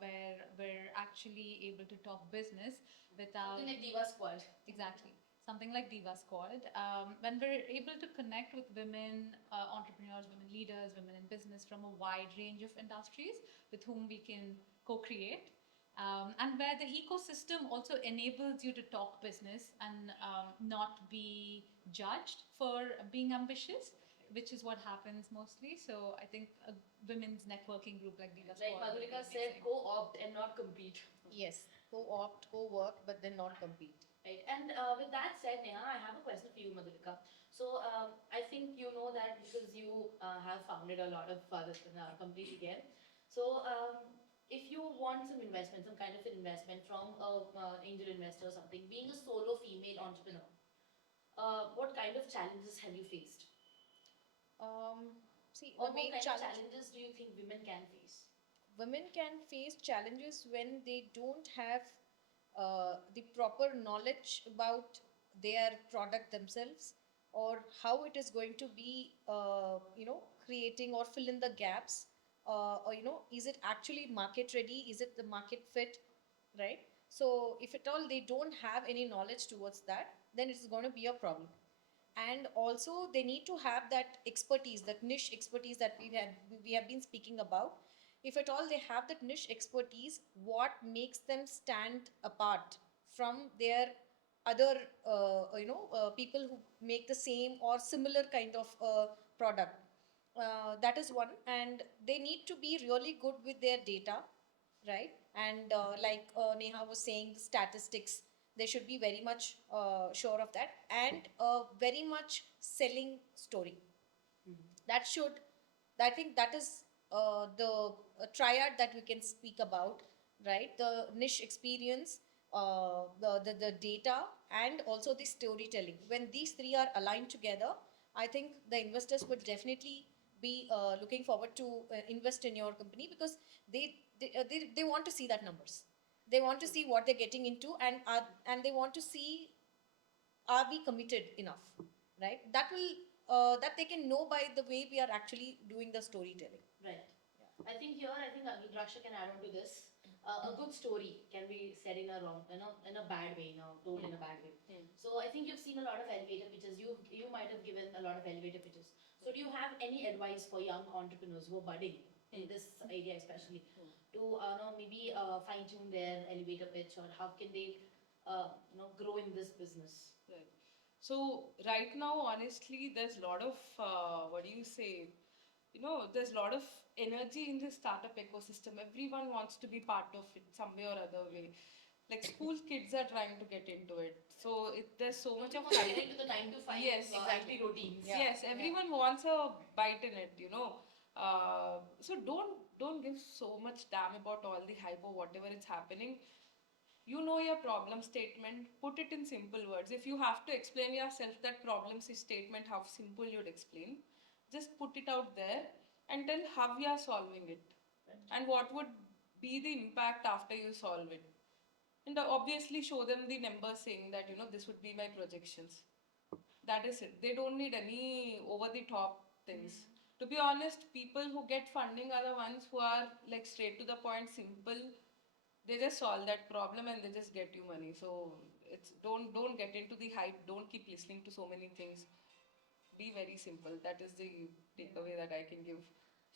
where we're actually able to talk business without. Something like Diva Squad. Exactly. Something like Diva Squad. When we're able to connect with women entrepreneurs, women leaders, women in business from a wide range of industries with whom we can co create. And where the ecosystem also enables you to talk business and not be judged for being ambitious, which is what happens mostly. So I think a women's networking group like Diva Like Squad would be Madhulika said, amazing. co-opt and not compete. yes, co-opt, co-work, but then not compete. Right. And with that said, Neha, I have a question for you, Madhulika. So I think you know that because you have founded a lot of this companies again. So if you want some investment, some kind of an investment from a angel investor or something, being a solo female entrepreneur, what kind of challenges have you faced? See, Or the what main kind of challenge challenges do you think women can face? women can face challenges when they don't have the proper knowledge about their product themselves, or how it is going to be, creating or fill in the gaps, or is it actually market ready, is it the market fit, right? So if at all they don't have any knowledge towards that, then it's going to be a problem. And also they need to have that expertise, that niche expertise that we have been speaking about. If at all they have that niche expertise, what makes them stand apart from their other people who make the same or similar kind of product, that is one. And they need to be really good with their data, right? And like Neha was saying, the statistics, they should be very much sure of that, and a very much selling story. That should, I think that is the triad that we can speak about, right? The niche experience, the data, and also the storytelling. When these three are aligned together, I think the investors would definitely be looking forward to invest in your company, because they want to see that numbers. They want to see what they're getting into, and they want to see, are we committed enough, right? That will that they can know by the way we are actually doing the storytelling. Right. I think here, I think Rudarksha can add on to this. A good story can be said in a wrong, in a bad way, told in a bad way. So I think you've seen a lot of elevator pitches. You might have given a lot of elevator pitches. So do you have any advice for young entrepreneurs who are budding in this area, especially, to maybe fine tune their elevator pitch, or how can they grow in this business? Right. So right now, honestly, there's a lot of what do you say? There's a lot of energy in the startup ecosystem. Everyone wants to be part of it some way or other way. Like school kids are trying to get into it. So there's so much of Getting to the 9 to 5 Yes, exactly routines. Yeah. yes, everyone wants a bite in it. So don't give so much damn about all the hype or whatever is happening. You know your problem statement, put it in simple words. If you have to explain yourself that problem statement, how simple you'd explain, just put it out there and tell how you are solving it and what would be the impact after you solve it. And obviously show them the numbers saying that, this would be my projections. That is it. They don't need any over the top things. To be honest, people who get funding are the ones who are like straight to the point, simple. They just solve that problem and they just get you money. So it's don't get into the hype. Don't keep listening to so many things. Be very simple. That is the takeaway that I can give.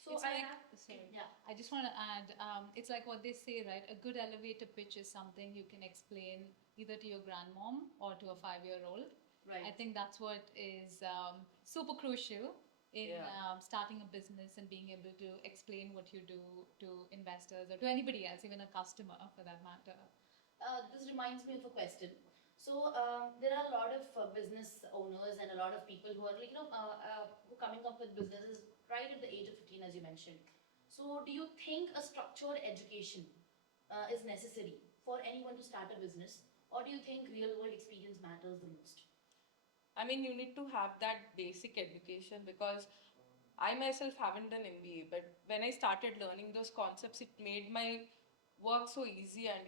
So It's I like, have, sorry, yeah. I just want to add, it's like what they say, right? A good elevator pitch is something you can explain either to your grandmom or to a 5-year-old. Right. I think that's what is super crucial in Yeah. starting a business and being able to explain what you do to investors or to anybody else, even a customer for that matter. This reminds me of a question. So there are a lot of business owners and a lot of people who are like who coming up with businesses right at the age of 15, as you mentioned. So do you think a structured education is necessary for anyone to start a business, or do you think real world experience matters the most? I mean, you need to have that basic education because I myself haven't done MBA, but when I started learning those concepts, it made my work so easy, and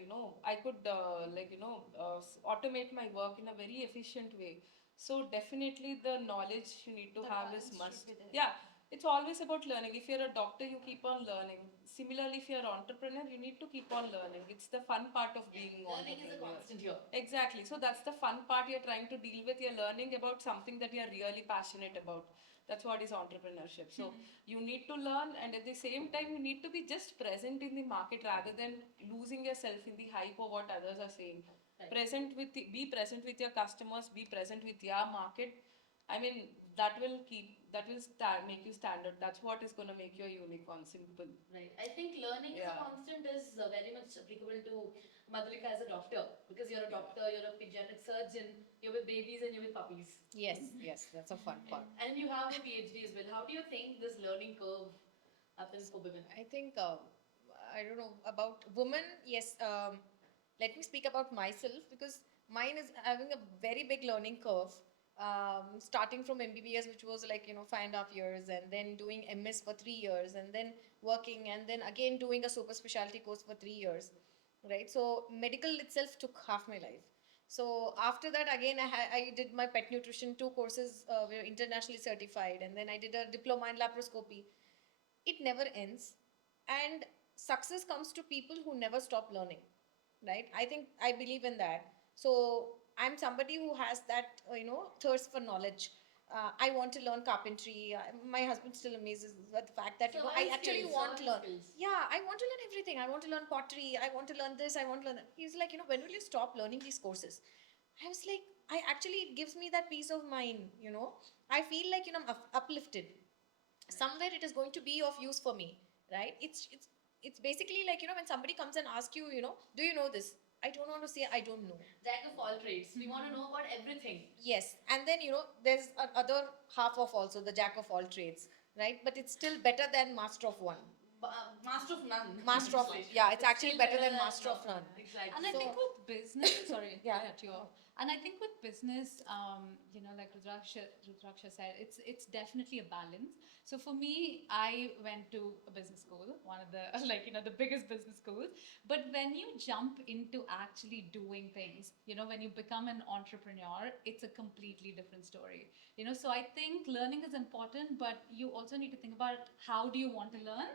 I could automate my work in a very efficient way. So definitely the knowledge you need to The have is balance should must. be there. Yeah, it's always about learning. If you're a doctor, you keep on learning. Similarly, if you're an entrepreneur, you need to keep on learning. It's the fun part of being Learning is a entrepreneur. constant here. Exactly. So that's the fun part you're trying to deal with. You're learning about something that you're really passionate about. That's what is entrepreneurship. So you need to learn, and at the same time, you need to be just present in the market rather than losing yourself in the hype of what others are saying. Right. Be present with your customers, be present with your market. I mean, that will make you stand out. That's what is going to make you a unicorn. Simple. Right. I think learning as a Yeah. constant is very much applicable to Madhulika as a doctor, because you're a doctor, you're a pediatric surgeon, you're with babies and you're with puppies. Yes, yes, that's a fun part. And you have a PhD as well. How do you think this learning curve happens for women? I think I don't know about women. Yes, let me speak about myself, because mine is having a very big learning curve. Starting from MBBS, which was like 5.5 years, and then doing MS for 3 years, and then working, and then again doing a super specialty course for 3 years, right? So medical itself took half my life. So after that, again, I did my pet nutrition, 2 courses were internationally certified, and then I did a diploma in laparoscopy. It never ends, and success comes to people who never stop learning, right? I think I believe in that. So I'm somebody who has that thirst for knowledge. I want to learn carpentry. My husband still amazes with the fact that I actually want to learn. Yeah, I want to learn everything. I want to learn pottery. I want to learn this. I want to learn that. He's like, when will you stop learning these courses? I was like, it gives me that peace of mind. I feel like I'm uplifted. Somewhere it is going to be of use for me, right? It's basically like when somebody comes and asks you, do you know this? I don't want to say I don't know. Jack of all trades. We want to know about everything. Yes, and then there's another half of also the jack of all trades, right? But it's still better than master of one. Master of none. Master of yeah, it's actually better than master of none. Exactly. And I think with business, sorry, Yeah. cut you off. And I think with business, like Rudarksha said, it's definitely a balance. So for me, I went to a business school, one of the the biggest business schools. But when you jump into actually doing things, when you become an entrepreneur, it's a completely different story. So I think learning is important, but you also need to think about how do you want to learn.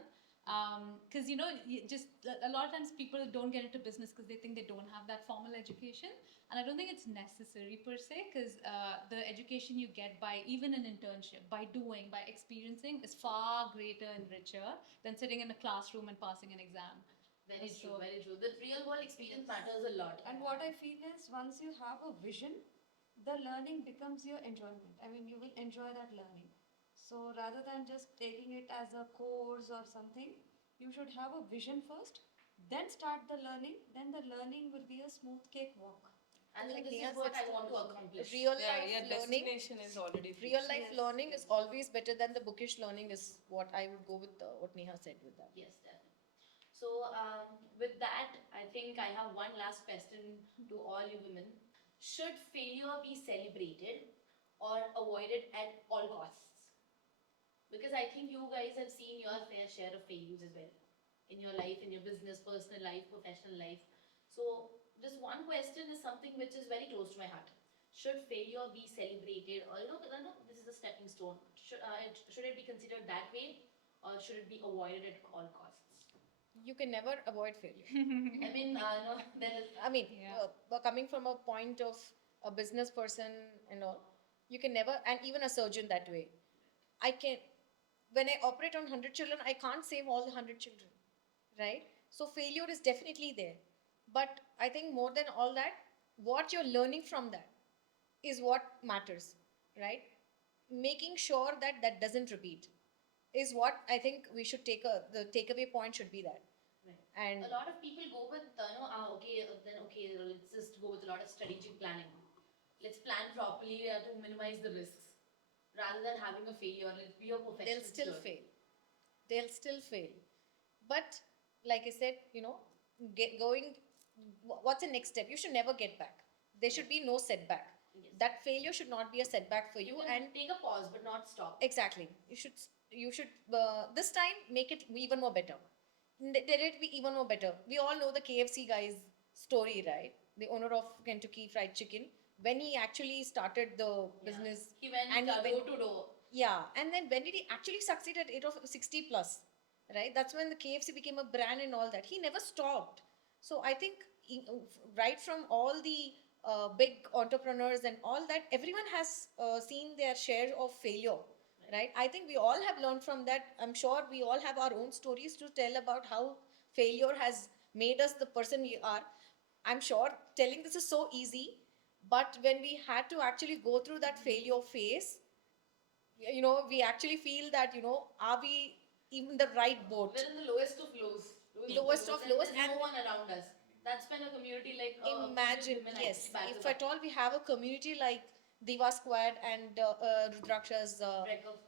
Because just a lot of times people don't get into business because they think they don't have that formal education, and I don't think it's necessary per se, because the education you get by even an internship, by doing, by experiencing, is far greater and richer than sitting in a classroom and passing an exam. Very true, very true. The real world experience matters a lot. And what I feel is once you have a vision, the learning becomes your enjoyment. I mean, you will enjoy that learning. So rather than just taking it as a course or something, you should have a vision first, then start the learning, then the learning will be a smooth cakewalk. And Like this Neha is what said, I want to accomplish. real Yeah, life yeah, learning, destination is already fixed. real life Yes, learning is always better than the bookish learning, is what I would go with what Neha said with that. Yes, definitely. So, with that, I think I have one last question to all you women. Should failure be celebrated or avoided at all costs? Because I think you guys have seen your fair share of failures as well in your life, in your business, personal life, professional life. So, this one question is something which is very close to my heart. Should failure be celebrated, or no, this is a stepping stone? Should it be considered that way, or should it be avoided at all costs? You can never avoid failure. I mean, no, there is. I mean, Yeah. coming from a point of a business person and all, you can never, and even a surgeon that way. I can, when I operate on 100 children, I can't save all the 100 children, right? So failure is definitely there. But I think more than all that, what you're learning from that is what matters, right? Making sure that that doesn't repeat is what I think we should the takeaway point should be that. Right. And A lot of people go with, okay, let's just go with a lot of strategic planning. Let's plan properly to minimize the risks rather than having a failure. Let's be a professional. they'll still steward. fail. They'll still fail. But like I said, get going. What's the next step? You should never get back. There should be no setback. Yes. That failure should not be a setback for you. can And take a pause but not stop. exactly, you should this time make it even more better. Let it be even more better. We all know the KFC guy's story, right? The owner of Kentucky Fried Chicken, when he actually started the business. He went and he door went- to door. Yeah, and then when did he actually succeed at age of 60 plus, right? That's when the KFC became a brand and all that. He never stopped. So I think right from all the big entrepreneurs and all that, everyone has seen their share of failure, right? I think we all have learned from that. I'm sure we all have our own stories to tell about how failure has made us the person we are. I'm sure telling this is so easy, but when we had to actually go through that failure phase, we actually feel that, are we even the right boat? We're in the lowest of lows. Lowest of lows, There's no and one around us. That's when a community like imagine, women yes, actually back if us at up. all we have a community like Diva Squad and Rudraksha's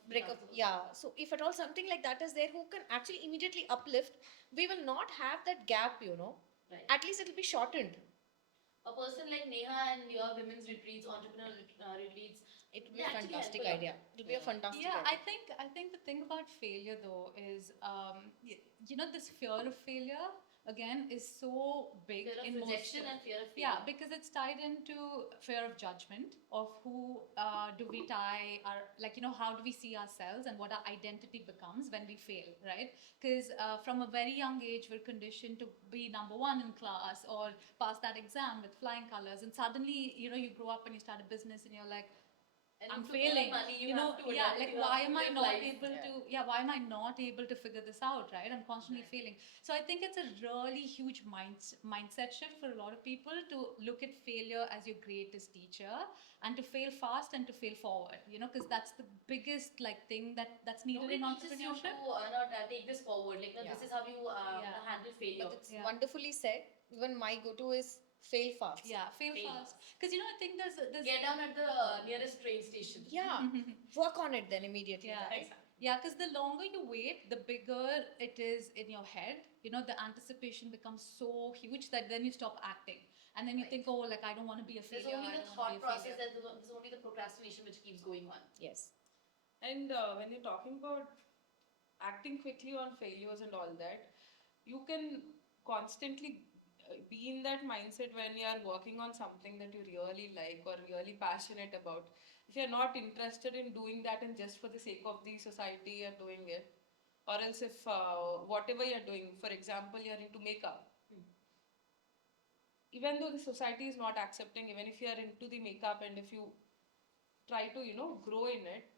breakup, yeah. So if at all something like that is there, who can actually immediately uplift, we will not have that gap. Right. At least it will be shortened. A person like Neha and your women's retreats, entrepreneur retreats, It will be they a actually fantastic help a lot. idea. It will be a fantastic Yeah, idea. I think the thing about failure though is this fear of failure again is so big Fear of in rejection most. and fear of failure. Yeah, because it's tied into fear of judgment of who do we tie our, like, how do we see ourselves and what our identity becomes when we fail, right? Because from a very young age, we're conditioned to be number one in class or pass that exam with flying colors. And suddenly, you grow up and you start a business and you're like, And I'm to earn failing. money, you know, have to yeah, adapt, like you why have to am I live not life. able to? Yeah, why am I not able to figure this out? Right, I'm constantly failing. So I think it's a really huge mindset shift for a lot of people to look at failure as your greatest teacher and to fail fast and to fail forward. Because that's the biggest thing that's needed Nobody in teaches you to entrepreneurship. not take this forward. Like, no, Yeah. this is how you Yeah. handle failure. But it's Yeah. wonderfully said. Even my go-to is fail fast. Yeah, fail Fail fast. Because I think there's Get down at the nearest train station. Yeah. Work on it then immediately. Yeah. Right? Yeah, because the longer you wait, the bigger it is in your head. The anticipation becomes so huge that then you stop acting. And then you Right. think, oh, I don't want to be a There's failure. only I the don't wanna be thought a process, failure. there's only the procrastination which keeps going on. Yes. And when you're talking about acting quickly on failures and all that, you can constantly be in that mindset when you are working on something that you really like or really passionate about. If you're not interested in doing that and just for the sake of the society you're doing it, or else if whatever you're doing, for example, you're into makeup, even though the society is not accepting, even if you are into the makeup and if you try to grow in it,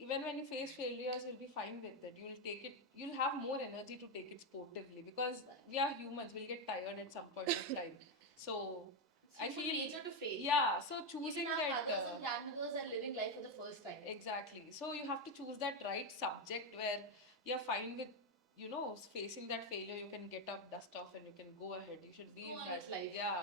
even when you face failures, you'll be fine with it. You'll take it, you'll have more energy to take it sportively because we are humans, we'll get tired at some point in time. So I Human feel, nature to fail. yeah, so choosing Even our that mothers and grandmothers are living life for the first time. exactly, so you have to choose that right subject where you're fine with facing that failure. You can get up, dust off, and you can go ahead. You should be Go in on that with life. yeah.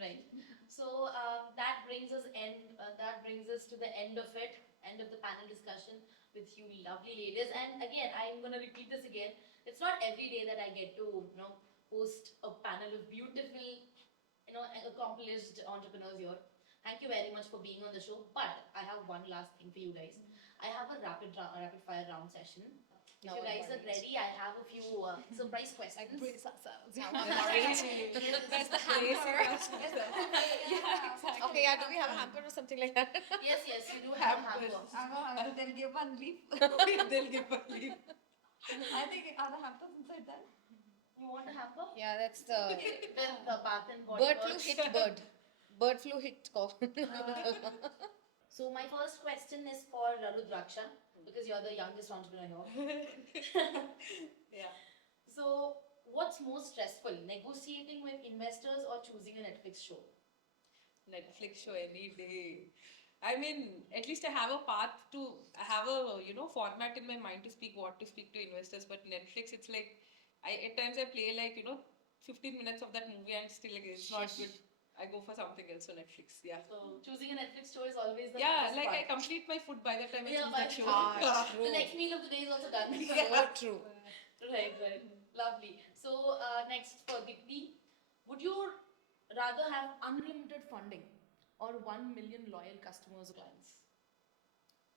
Right. So that brings us to the end of the panel discussion with you lovely ladies. And again, I'm gonna repeat this again. It's not every day that I get to host a panel of beautiful, accomplished entrepreneurs here. Thank you very much for being on the show. But I have one last thing for you guys. I have a rapid fire round session. If Now you I'm guys are worried. ready, I have a few surprise questions. Brace ourselves. Now I'm worried. Where's the hamper? Okay, yeah, do we have a hamper or something like that? Yes, you do have a Hampers. hamper. They'll give one leaf. They'll give a leave. I think are the hampers inside that? You want a hamper? Yeah, that's the With the bath and body bird flu works. hit bird. Bird flu hit call. So my first question is for Rudarksha, because you're the youngest entrepreneur here. Yeah. So what's more stressful, negotiating with investors or choosing a Netflix show? Netflix show any day. I mean, at least I have a path to, I have a format in my mind to speak what to speak to investors. But Netflix, it's like at times I play 15 minutes of that movie and still it's not good. I go for something else on Netflix. Yeah. So choosing a Netflix show is always the Yeah, hardest like part. I complete my food by the time I Yeah, choose by that show. Ah, true. The next meal of the day is also done. So true. Right. Lovely. So next for Deepti, would you rather have unlimited funding or 1 million loyal customers or clients?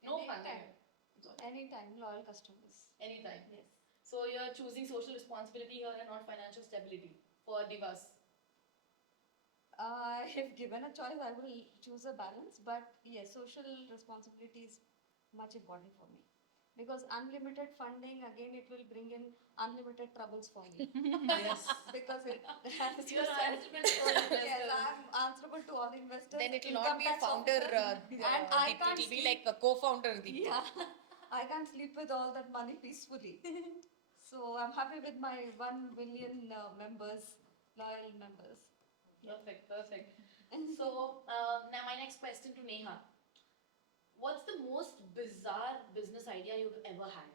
No funding. Anytime, loyal customers. Anytime. Yes. So you're choosing social responsibility here and not financial stability for divas. If given a choice, I will choose a balance. But yes, social responsibility is much important for me. Because unlimited funding, again, it will bring in unlimited troubles for me. Yes. Because it has to You're answerable to all Yes, investors. I'm answerable to all investors. Then it will income not be a tax founder. officer, and I Deepti. can't It will be sleep. like a co-founder. Deepti. Yeah, I can't sleep with all that money peacefully. So I'm happy with my 1 million members, loyal members. Perfect. So now my next question to Neha. What's the most bizarre business idea you've ever had?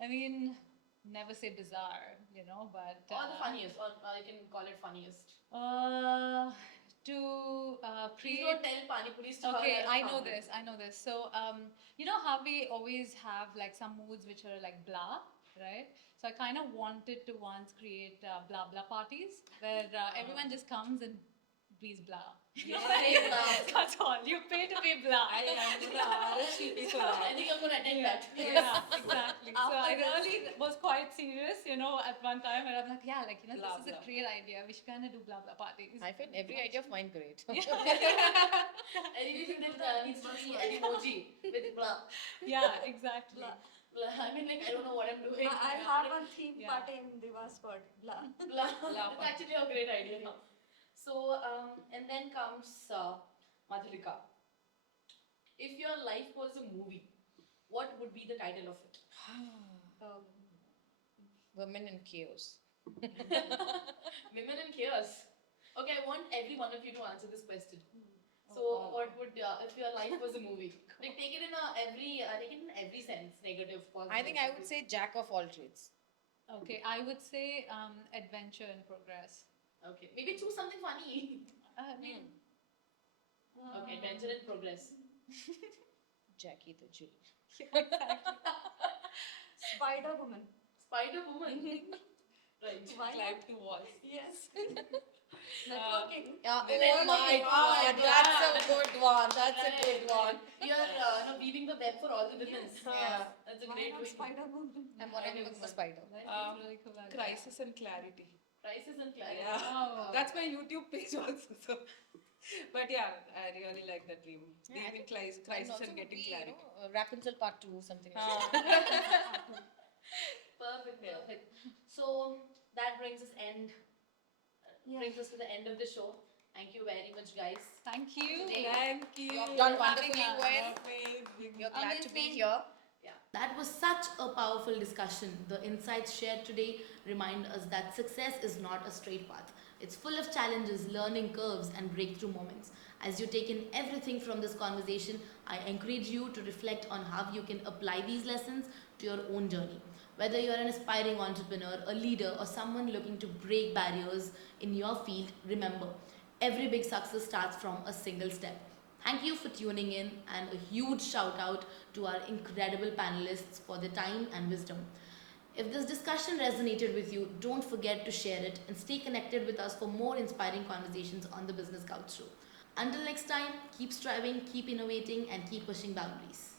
I mean, never say bizarre, but. Or the funniest, or you can call it funniest. To Please create. don't tell Pani Puri stall. Okay, as I know founder. this. So, you know how we always have some moods which are blah, right? So I kind of wanted to once create blah blah parties where everyone just comes and breathes blah. That's all. You pay to be blah. I think I'm gonna attend that. Yeah, exactly. So I really was quite serious, at one time, and I'm like, yeah, Blah, this is a blah. great idea. We should kind of do blah blah parties. I find every idea of mine great. Anything that needs to be an emoji with blah. Yeah, exactly. Blah. I mean, like, I don't know what I'm doing. I have a theme Yeah. party in Diva's pod. Blah. Blah. Blah. It's actually a great idea. So, and then comes Madhulika. If your life was a movie, what would be the title of it? Women in chaos. Women in chaos. Okay, I want every one of you to answer this question. So, Oh. what would if your life was a movie? Like, take it in every sense, negative, positive. I think I would say jack of all trades. Okay, I would say adventure in progress. Okay, maybe choose something funny. Hmm. Okay, adventure in progress. Jackie the Jill. Spider Woman. Spider Woman. Right. Why Climb not? 2 walls. Yes. Networking. Oh Networking. my Oh, god, that's a good one. That's a good one. You're weaving the web for all the women. Yes. Yeah, that's a Why great not way. Spider Woman? I'm already looking for spider. That's really cool. idea. Crisis and clarity. Crisis and clarity. Yeah. Oh. That's my YouTube page also. So. But yeah, I really like that dream. Yeah, I Being in think crisis also and would getting be, clarity. Rapunzel part 2, something like that. Perfect. So that brings us to the end of the show. Thank you very much, guys. Thank you. Thank you. You've done wonderfully us. well. Amazing. You're glad to be Amazing. here. That was such a powerful discussion. The insights shared today remind us that success is not a straight path. It's full of challenges, learning curves, and breakthrough moments. As you take in everything from this conversation, I encourage you to reflect on how you can apply these lessons to your own journey. Whether you're an aspiring entrepreneur, a leader, or someone looking to break barriers in your field, remember, every big success starts from a single step. Thank you for tuning in, and a huge shout out to our incredible panelists for their time and wisdom. If this discussion resonated with you, don't forget to share it and stay connected with us for more inspiring conversations on the Business Couch Show. Until next time, keep striving, keep innovating, and keep pushing boundaries.